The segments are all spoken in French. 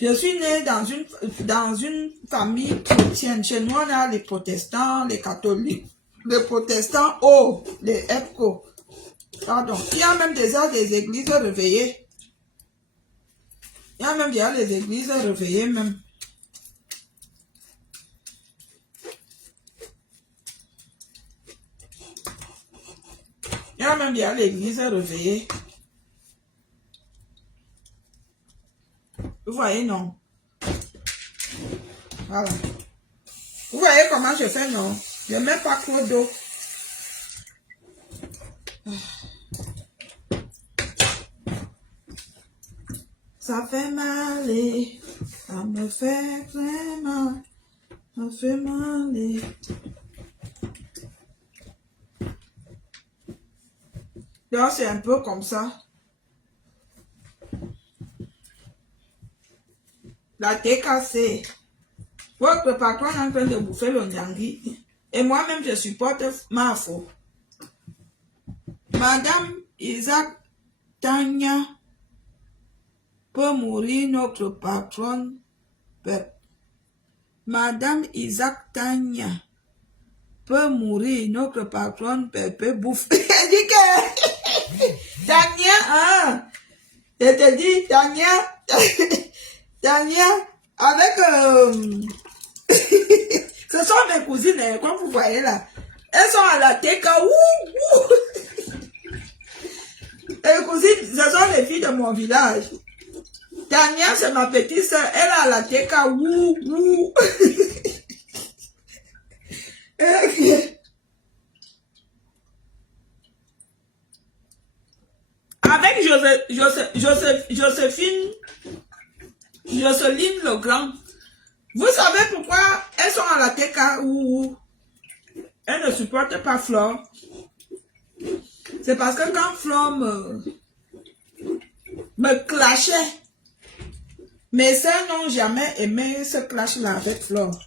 je suis née dans une famille chrétienne. Chez nous, on a les protestants, les catholiques. Les protestants, oh, les EPCO. Pardon. Il y a même déjà des églises réveillées. Il y a même déjà les églises réveillées même. Il y a même déjà l'église réveillée. Vous voyez, non? Voilà. Vous voyez comment je fais, non? Je ne mets pas trop d'eau. Ça fait mal et ça me fait très mal. Ça fait mal et... Donc c'est un peu comme ça. La tête cassée. Votre patron est en train de bouffer le nyangui. Et moi-même je supporte ma faute. Madame Isaac Tanya peut mourir, notre patronne. Madame Isaac Tanya peut mourir, notre patronne peut bouffer. Elle dit que Tanya, hein? Je te dis, Tanya, Tanya, avec ce sont mes cousines, hein, comme vous voyez là. Elles sont à la tête, Et cousines, ce sont les filles de mon village. Tania, c'est ma petite soeur. Elle a la tête wouh. Avec Joséphine Legrand. Vous savez pourquoi elles sont à la tête wouh? Elles ne supportent pas Flore. C'est parce que quand Flore me clashait, mes sœurs n'ont jamais aimé ce clash-là avec Flore.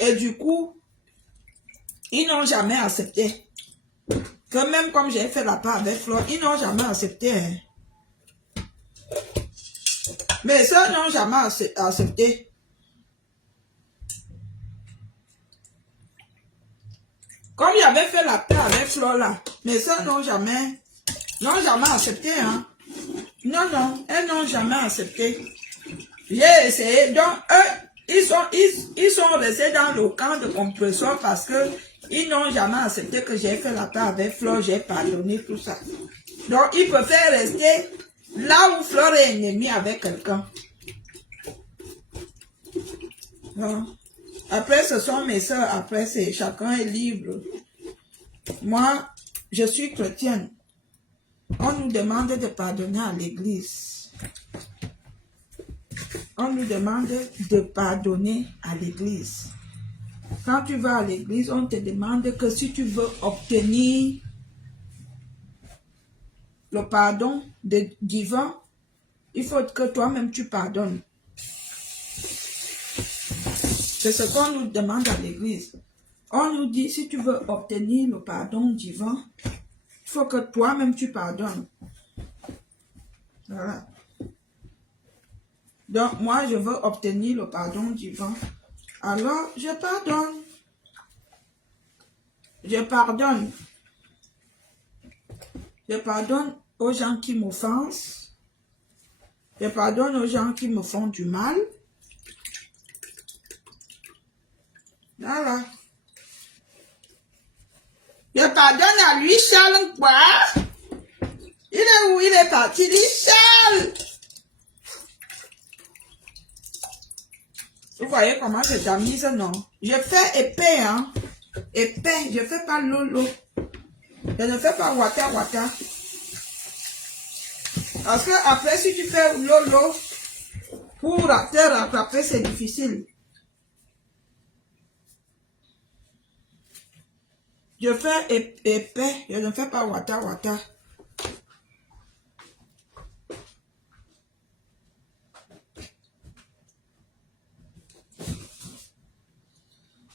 Et du coup, ils n'ont jamais accepté. Que même comme j'ai fait la part avec Flore, ils n'ont jamais accepté. Hein. Mes sœurs n'ont jamais accepté. Comme j'avais fait la paix avec Flore là, mes sœurs n'ont jamais accepté. Hein. Non, elles n'ont jamais accepté. J'ai essayé. Donc, eux, ils sont restés dans le camp de compresseur parce que ils n'ont jamais accepté que j'ai fait la paix avec Flore, j'ai pardonné tout ça. Donc, ils préfèrent rester là où Flore est ennemie avec quelqu'un. Après, ce sont mes soeurs. Après, chacun est libre. Moi, je suis chrétienne. On nous demande de pardonner à l'église. On nous demande de pardonner à l'église. Quand tu vas à l'église, on te demande que si tu veux obtenir le pardon divin, il faut que toi-même tu pardonnes. C'est ce qu'on nous demande à l'église. On nous dit, si tu veux obtenir le pardon divin, il faut que toi-même tu pardonnes. Voilà. Donc, moi, je veux obtenir le pardon divin. Alors, je pardonne. Je pardonne. Je pardonne aux gens qui m'offensent. Je pardonne aux gens qui me font du mal. Voilà. Je pardonne à lui, Charles, quoi? Il est où? Il est parti, lui, Charles. Vous voyez comment je tamise, non? Je fais épais, hein? Épais, je ne fais pas lolo. Je ne fais pas wata. Parce que après, si tu fais lolo, pour te rattraper, c'est difficile. Je fais épais, je ne fais pas wata.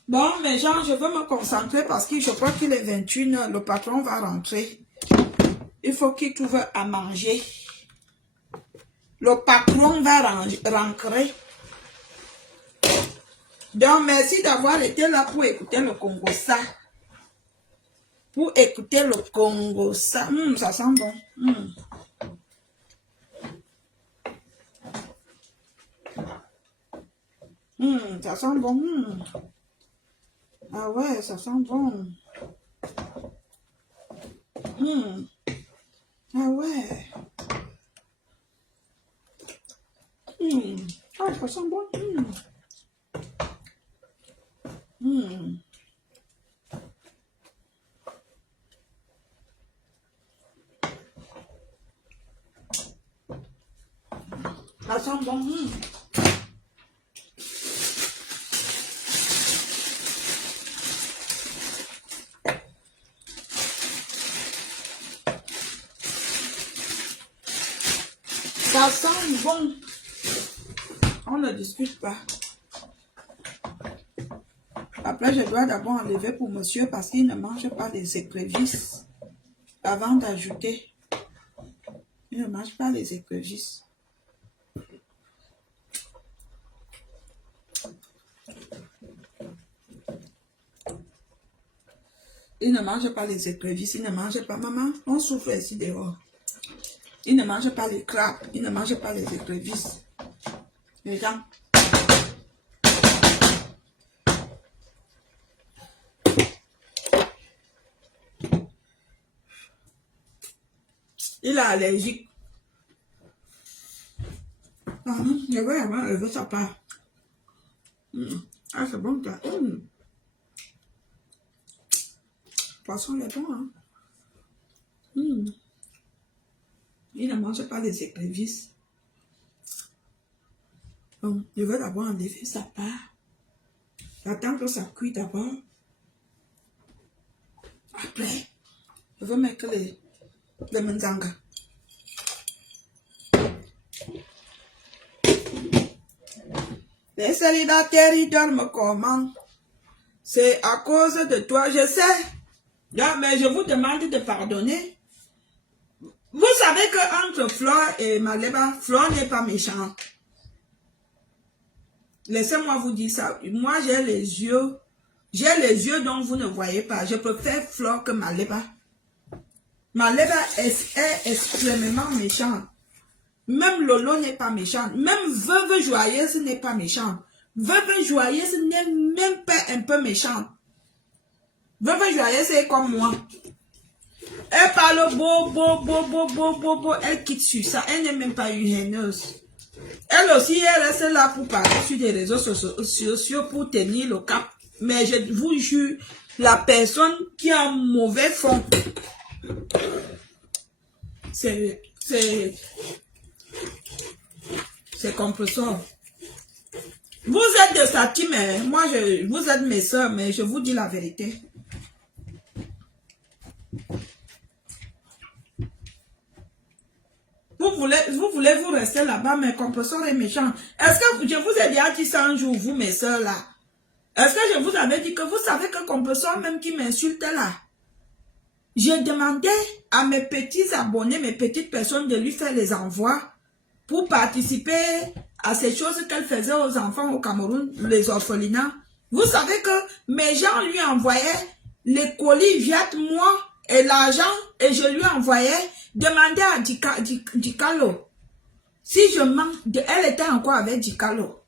Bon, mes gens, je veux me concentrer parce que je crois qu'il est 21h, le patron va rentrer. Il faut qu'il trouve à manger. Le patron va rentrer. Donc, merci d'avoir été là pour écouter le Congo ça. Pour écouter le Congo ça. Ça sent bon. Ça sent bon. Ah ouais, ça sent bon. Ah ouais. Ah, ça sent bon. Ça sent bon. Ça sent bon. On ne discute pas. Après, je dois d'abord enlever pour monsieur parce qu'il ne mange pas les écrevisses avant d'ajouter. Il ne mange pas les écrevisses. Il ne mange pas les écrevisses, il ne mange pas. Maman, on souffre ici dehors. Il ne mange pas les crabes, il ne mange pas les écrevisses. Les gens. Il est allergique. Je vais avoir levé sa part. Ah, c'est bon, ça. Poisson est bon, hein. Il ne mange pas les écrevisses. Bon, je vais d'abord enlever sa part. J'attends que ça cuit d'abord. Après, je vais mettre les manzangas. Les célibataires, ils dorment comment? C'est à cause de toi, je sais. Non, mais je vous demande de pardonner. Vous savez qu'entre Flore et Maleba, Flore n'est pas méchant. Laissez-moi vous dire ça. Moi, j'ai les yeux dont vous ne voyez pas. Je préfère Flore que Maleba. Maleba est extrêmement méchant. Même Lolo n'est pas méchant. Même Veuve Joyeuse n'est pas méchant. Veuve Joyeuse n'est même pas un peu méchante. Veuve Joyeuse est comme moi. Elle parle beau. Elle quitte sur ça. Elle n'est même pas une haineuse. Elle aussi, elle reste là pour parler sur des réseaux sociaux pour tenir le cap. Mais je vous jure, la personne qui a un mauvais fond, c'est compresseur. Vous êtes de sa team, hein? Moi, vous êtes mes soeurs, mais je vous dis la vérité. Vous voulez vous rester là-bas, mais compresseur est méchant. Est-ce que je vous ai déjà dit ça un jour, vous, mes soeurs, là? Est-ce que je vous avais dit que vous savez que compresseur même qui m'insulte là? J'ai demandé à mes petits abonnés, mes petites personnes de lui faire les envois pour participer à ces choses qu'elle faisait aux enfants au Cameroun, les orphelinats. Vous savez que mes gens lui envoyaient les colis via moi et l'argent et je lui envoyais demander à Dicalo. Si je mens, elle était encore avec Dicalo.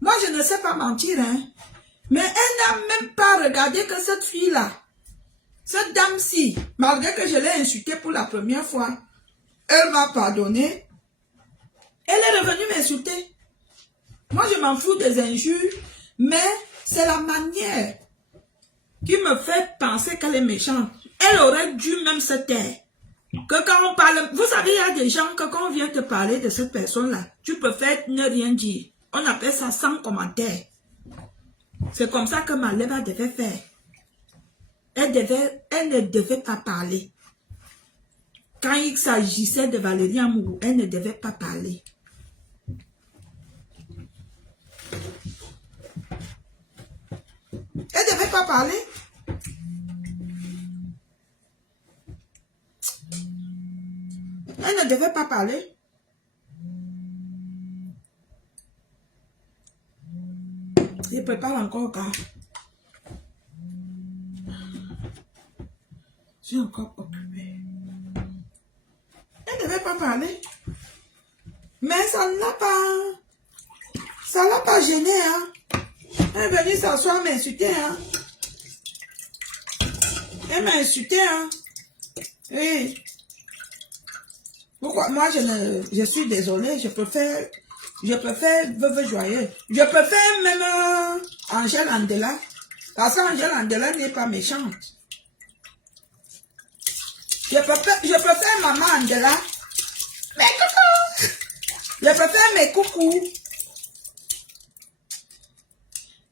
Moi, je ne sais pas mentir, hein. Mais elle n'a même pas regardé que cette fille-là, cette dame-ci, malgré que je l'ai insultée pour la première fois, elle m'a pardonné. Elle est revenue m'insulter. Moi, je m'en fous des injures, mais c'est la manière qui me fait penser qu'elle est méchante. Elle aurait dû même se taire. Que quand on parle, vous savez, il y a des gens que quand on vient te parler de cette personne-là, tu peux faire ne rien dire. On appelle ça sans commentaire. C'est comme ça que Maleba devait faire. Elle ne devait pas parler. Quand il s'agissait de Valérie Amourou, elle ne devait pas parler. Elle ne devait pas parler. Elle ne devait pas parler. Je prépare encore car je suis encore occupée. Elle ne devait pas parler. Mais ça l'a pas gêné, hein. Elle est venue s'asseoir, m'insulter, hein. Elle m'a insulté, hein. Oui. Pourquoi? Moi, je suis désolée, je préfère Veuve Joyeux. Je préfère même Angèle Andela. Parce qu'Angèle Andela n'est pas méchante. Je préfère Maman Andela. Mais coucou! Je préfère mes coucous.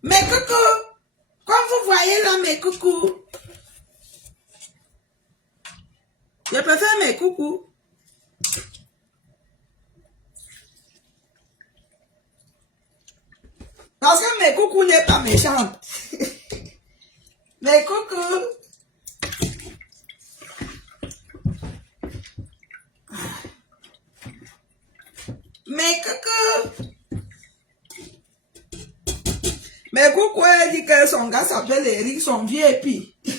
Mes coucous. Comme vous voyez là, mes coucous. Je préfère mes coucous. Parce que mes coucous n'est pas méchante. Mes coucous. Mes coucous. Mes coucous, elle dit que son gars s'appelle Eric, son vieux épi. Mais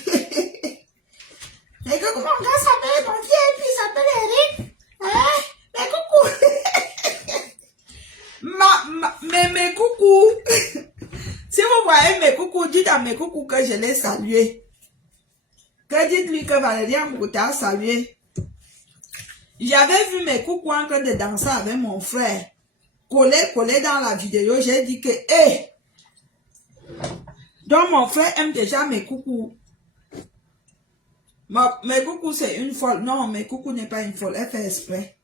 coucou, mon gars s'appelle, mon vieux épi s'appelle Eric. Hein? Mais coucou. Mes coucous. Si vous voyez mes coucous, dites à mes coucous que je l'ai salué. Que dites-lui que Valérie Mbouta a salué. J'avais vu mes coucous en train de danser avec mon frère. Collé dans la vidéo, j'ai dit que, hé! Donc mon frère aime déjà mes coucous. Mes coucous c'est une folle. Non, mes coucous n'est pas une folle, elle fait exprès.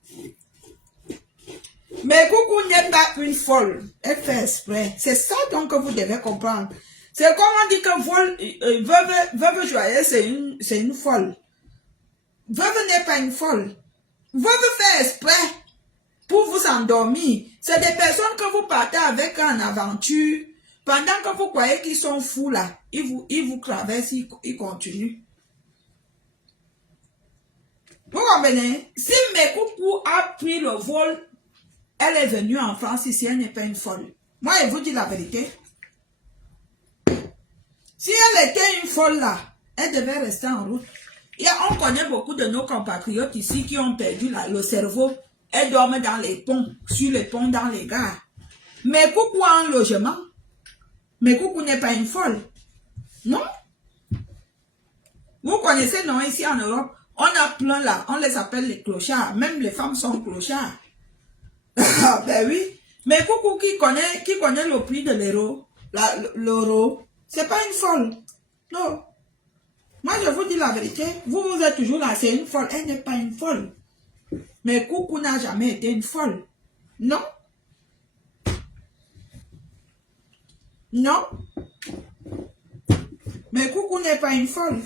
Mes coucous n'est pas une folle, elle fait exprès. C'est ça donc que vous devez comprendre. C'est comme on dit que Veuve Joyeuse c'est une folle. Veuve n'est pas une folle. Veuve fait exprès pour vous endormir. C'est des personnes que vous partez avec en aventure. Pendant que vous croyez qu'ils sont fous là, ils vous traversent, ils continuent. Vous comprenez? Si mes coucous a pris le vol, elle est venue en France ici, elle n'est pas une folle. Moi, je vous dis la vérité. Si elle était une folle là, elle devait rester en route. On connaît beaucoup de nos compatriotes ici qui ont perdu le cerveau. Elles dorment dans les ponts, sur les ponts, dans les gares. Mais coucou en logement. Mais coucou n'est pas une folle. Non? Vous connaissez, non, ici en Europe, on a plein là, on les appelle les clochards. Même les femmes sont clochards. Ben oui. Mais coucou qui connaît le prix de l'euro, c'est pas une folle. Non. Moi, je vous dis la vérité. Vous êtes toujours là, c'est une folle. Elle n'est pas une folle. Mais coucou n'a jamais été une folle. Non. Non. Mais coucou n'est pas une folle.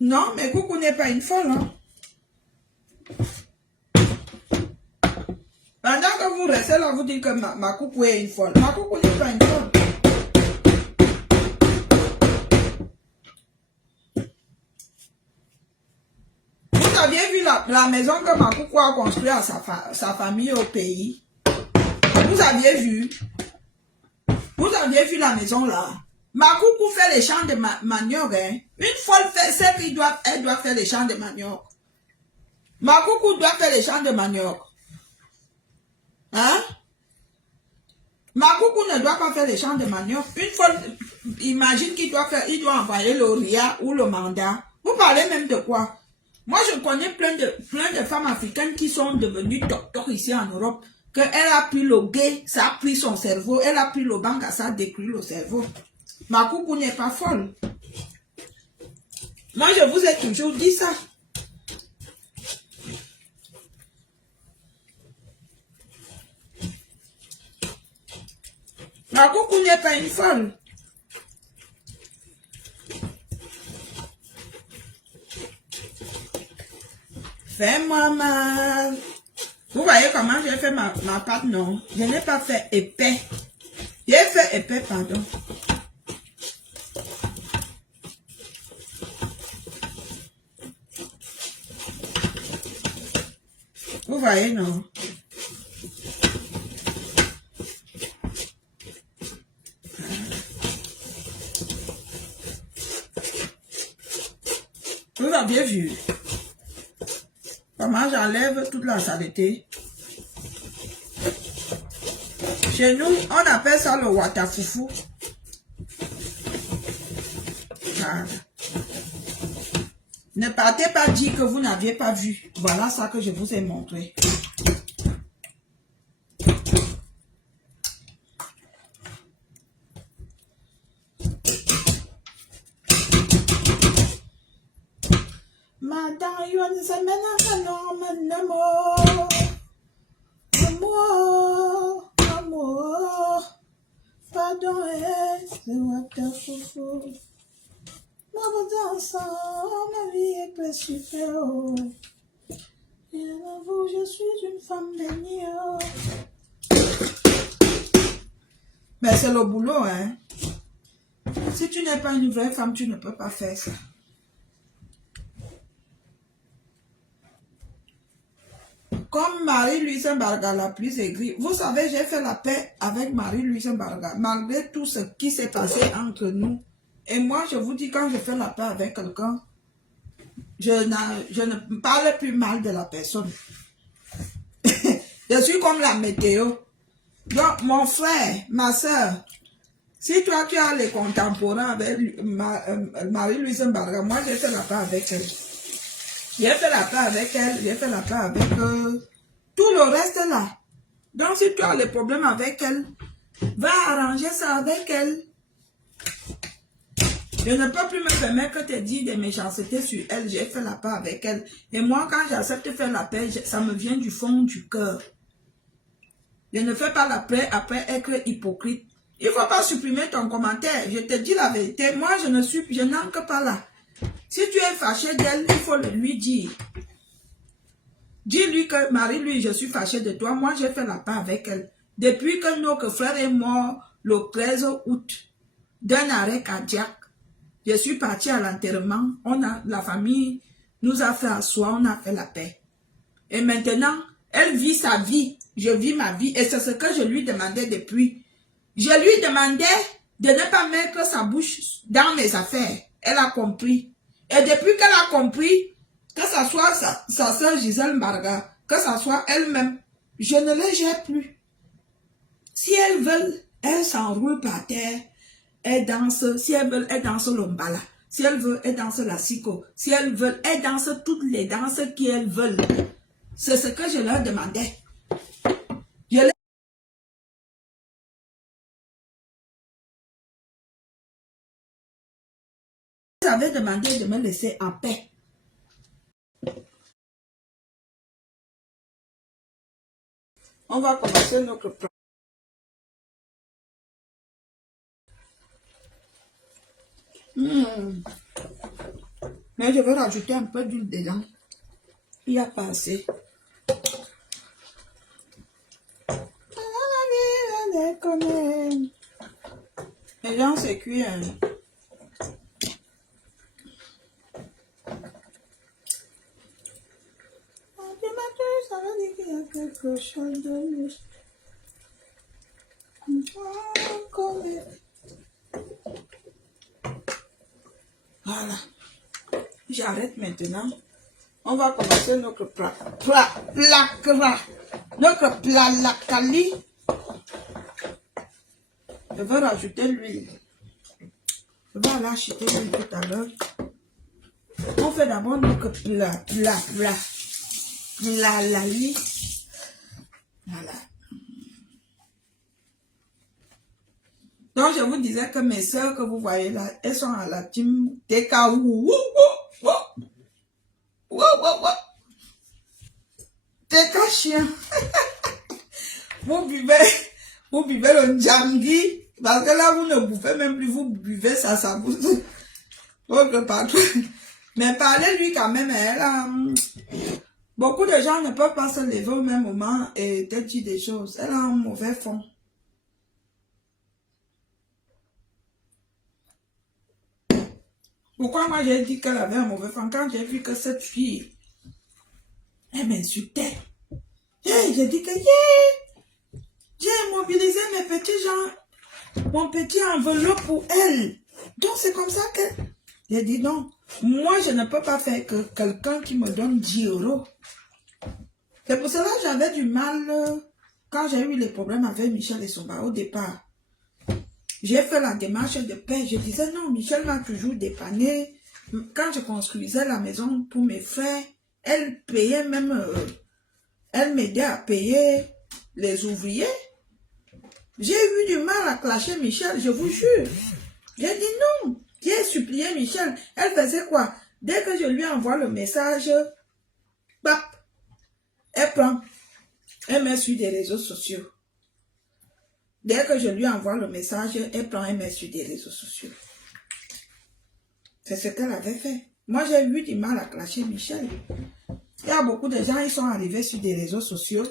Non, mais coucou n'est pas une folle. Hein. Pendant que vous restez là, vous dites que ma coucou est une folle. Ma coucou n'est pas une folle. Vous aviez vu la maison que ma coucou a construite à sa famille au pays. Vous aviez vu. Vous aviez vu la maison là. Ma coucou fait les champs de manioc. Hein. Une folle fait, c'est qu'elle doit faire les champs de manioc. Ma coucou doit faire les champs de manioc. Hein? Ma coucou ne doit pas faire les champs de manioc. Une folle, imagine qu'il doit envoyer le RIA ou le mandat. Vous parlez même de quoi? Moi, je connais plein de femmes africaines qui sont devenues docteurs ici en Europe. Qu'elle a pris le gay, ça a pris son cerveau. Elle a pris le banque, ça a détruit le cerveau. Ma coucou n'est pas folle. Moi, je vous ai toujours dit ça. Ma coucou n'est pas une folle. Fais-moi mal. Vous voyez comment j'ai fait ma pâte? Non, je n'ai pas fait épais. J'ai fait épais, pardon. Vous Vous voyez, non? Vous avez vu comment j'enlève toute la saleté. Chez nous, on appelle ça le watafoufou. Voilà. Ne partez pas dire que vous n'aviez pas vu. Voilà ça que je vous ai montré. Madame, you want to say, amour, pardon, c'est watafoufou. Nous ensemble, ma vie est précieuse. Et vous, je suis une femme bénie. Mais c'est le boulot, hein. Si tu n'es pas une vraie femme, tu ne peux pas faire ça. Comme Marie-Louise Mbarga l'a plus écrit, vous savez, j'ai fait la paix avec Marie-Louise Mbarga, malgré tout ce qui s'est passé entre nous. Et moi, je vous dis, quand je fais la paix avec quelqu'un, je ne parle plus mal de la personne. Je suis comme la météo. Donc, mon frère, ma soeur, si toi tu as les contemporains avec Marie-Louise Mbarga, moi j'ai fait la paix avec elle. J'ai fait la paix avec elle, j'ai fait la paix avec tout le reste là. Donc, si tu as les problèmes avec elle, va arranger ça avec elle. Je ne peux plus me permettre que tu dises des méchancetés sur elle. J'ai fait la paix avec elle. Et moi, quand j'accepte de faire la paix, ça me vient du fond du cœur. Je ne fais pas la paix après être hypocrite. Il ne faut pas supprimer ton commentaire. Je te dis la vérité. Moi, je n'entre pas là. Si tu es fâché d'elle, il faut le lui dire. Dis-lui que Marie-Louise, je suis fâché de toi. Moi, j'ai fait la paix avec elle. Depuis que notre frère est mort le 13 août d'un arrêt cardiaque, je suis partie à l'enterrement. La famille nous a fait asseoir, on a fait la paix. Et maintenant, elle vit sa vie. Je vis ma vie. Et c'est ce que je lui demandais depuis. Je lui demandais de ne pas mettre sa bouche dans mes affaires. Elle a compris. Et depuis qu'elle a compris, que ce soit sa soeur Gisèle Mbarga, que ce soit elle-même, je ne les gère plus. Si elles veulent, elles s'enroulent par terre. Elles dansent, si elles veulent, elles dansent l'ombala. Si elles veulent, elles dansent la siko. Si elles veulent, elles dansent toutes les danses qu'elles veulent. C'est ce que je leur demandais. Je leur avais demandé de me laisser en paix. On va commencer notre plan. Mais je vais rajouter un peu d'huile dedans. Il n'y a pas assez. Les gens c'est cuit. Ça veut dire qu'il y a quelque chose de louche. Voilà. J'arrête maintenant. On va commencer notre plat. Notre plat lakali. Je vais rajouter l'huile. Je vais aller acheter l'huile tout à l'heure. On fait d'abord notre lali. Voilà. Donc, je vous disais que mes soeurs que vous voyez là, elles sont à la team TKW. TK chien. Vous buvez le Njamgi. Parce que là, vous ne buvez même plus, vous buvez ça vous. Votre patron. Mais parlez-lui quand même, elle a... Beaucoup de gens ne peuvent pas se lever au même moment et te dire des choses. Elle a un mauvais fond. Pourquoi moi j'ai dit qu'elle avait un mauvais fond? Quand j'ai vu que cette fille, elle m'insultait. Hey, j'ai dit que yeah, j'ai mobilisé mes petits gens, mon petit enveloppe pour elle. Donc c'est comme ça que j'ai dit non. Moi, je ne peux pas faire que quelqu'un qui me donne 10 euros. C'est pour cela que j'avais du mal quand j'ai eu les problèmes avec Michel et Somba au départ. J'ai fait la démarche de paix. Je disais non, Michel m'a toujours dépanné. Quand je construisais la maison pour mes frères, elle payait même, elle m'aidait à payer les ouvriers. J'ai eu du mal à clasher Michel, je vous jure. J'ai dit non. J'ai supplié Michel. Elle faisait quoi? Dès que je lui envoie le message, pap, elle prend. Elle met sur des réseaux sociaux. Dès que je lui envoie le message, elle prend et met sur des réseaux sociaux. C'est ce qu'elle avait fait. Moi, j'ai eu du mal à clasher Michel. Il y a beaucoup de gens, ils sont arrivés sur des réseaux sociaux.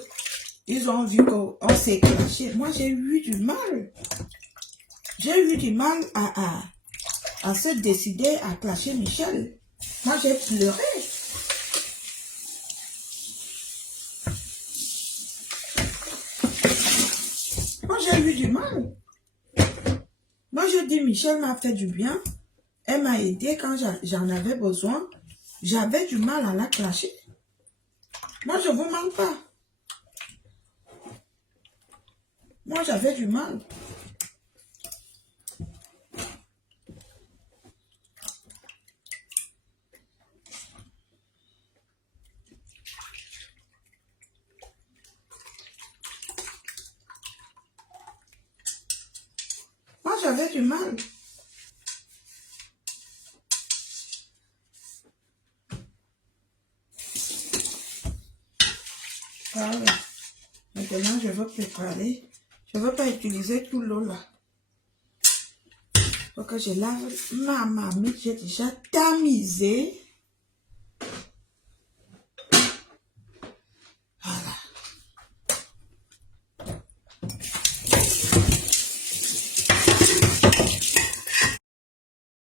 Ils ont vu qu'on s'est clashé. Moi, j'ai eu du mal. J'ai eu du mal à se décider à clasher Michel. Moi, j'ai pleuré. Moi, j'ai eu du mal. Moi, je dis, Michel m'a fait du bien. Elle m'a aidé quand j'en avais besoin. J'avais du mal à la clasher. Moi, je ne vous mens pas. Moi, j'avais du mal. Moi, j'avais du mal. Voilà. Maintenant, je veux préparer. Je ne veux pas utiliser tout l'eau là. Faut que je lave ma marmite. J'ai déjà tamisé.